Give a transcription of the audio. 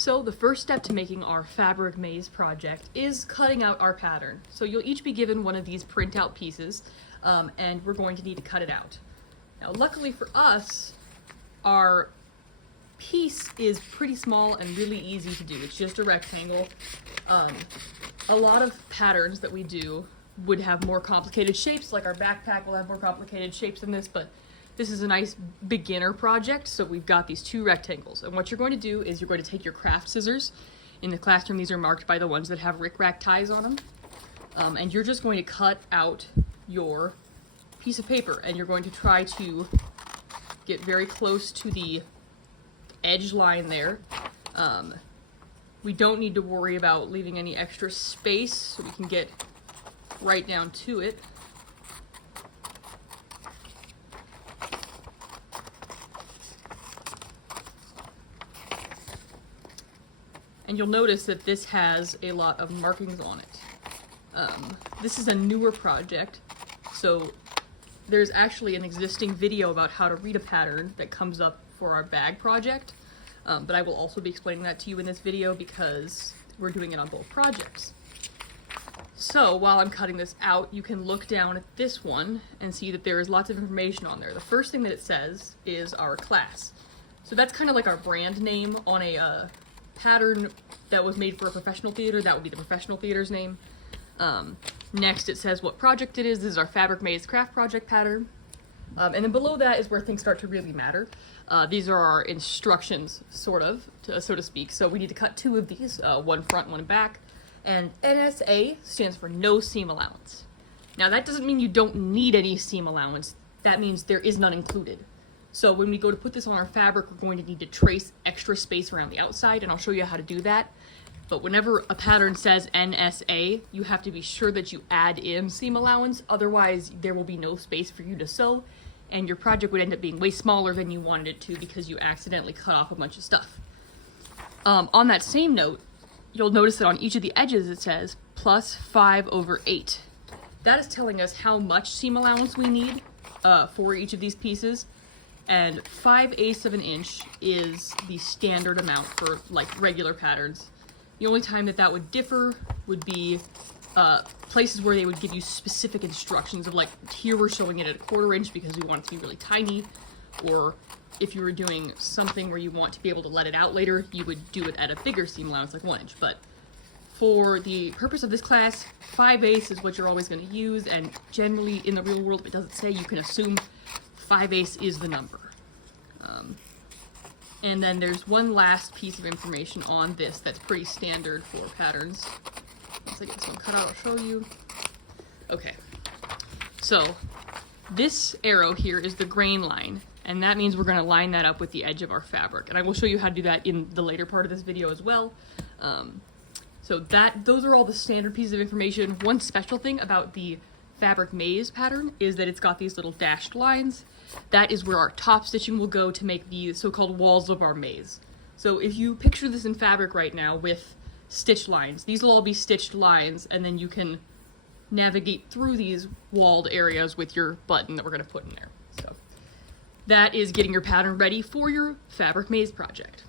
So the first step to making our fabric maze project is cutting out our pattern. So you'll each be given one of these printout pieces, and we're going to need to cut it out. Now luckily for us, our piece is pretty small and really easy to do. It's just a rectangle. A lot of patterns that we do would have more complicated shapes, like our backpack will have more complicated shapes than this, but this is a nice beginner project, so we've got these two rectangles. And what you're going to do is you're going to take your craft scissors. In the classroom, these are marked by the ones that have rickrack ties on them. And you're just going to cut out your piece of paper, and you're going to try to get very close to the edge line there. We don't need to worry about leaving any extra space, so we can get right down to it. And you'll notice that this has a lot of markings on it. This is a newer project, so there's actually an existing video about how to read a pattern that comes up for our bag project, but I will also be explaining that to you in this video because we're doing it on both projects. So while I'm cutting this out, you can look down at this one and see that there is lots of information on there. The first thing that it says is our class. So that's kind of like our brand name on a pattern that was made for a professional theater. That would be the professional theater's name. Next it says what project it is. This is our Fabric Maze craft project pattern. And then below that is where things start to really matter. These are our instructions, sort of, so to speak. So we need to cut two of these, one front, one back. And NSA stands for no seam allowance. Now that doesn't mean you don't need any seam allowance. That means there is none included. So when we go to put this on our fabric, we're going to need to trace extra space around the outside, and I'll show you how to do that. But whenever a pattern says NSA, you have to be sure that you add in seam allowance, otherwise there will be no space for you to sew, and your project would end up being way smaller than you wanted it to because you accidentally cut off a bunch of stuff. On that same note, you'll notice that on each of the edges it says plus 5/8. That is telling us how much seam allowance we need for each of these pieces. And 5/8 of an inch is the standard amount for like regular patterns. The only time that would differ would be places where they would give you specific instructions of like, here we're showing it at 1/4 inch because we want it to be really tiny, or if you were doing something where you want to be able to let it out later, you would do it at a bigger seam allowance, like 1 inch. But for the purpose of this class, 5/8 is what you're always going to use, and generally in the real world, if it doesn't say, you can assume 5/8 is the number. And then there's one last piece of information on this that's pretty standard for patterns. Once I get this one cut out, I'll show you. Okay, so this arrow here is the grain line, and that means we're going to line that up with the edge of our fabric. And I will show you how to do that in the later part of this video as well. So those are all the standard pieces of information. One special thing about the Fabric Maze pattern is that it's got these little dashed lines. That is where our top stitching will go to make the so-called walls of our maze. So if you picture this in fabric right now with stitch lines, these will all be stitched lines, and then you can navigate through these walled areas with your button that we're going to put in there. So that is getting your pattern ready for your Fabric Maze project.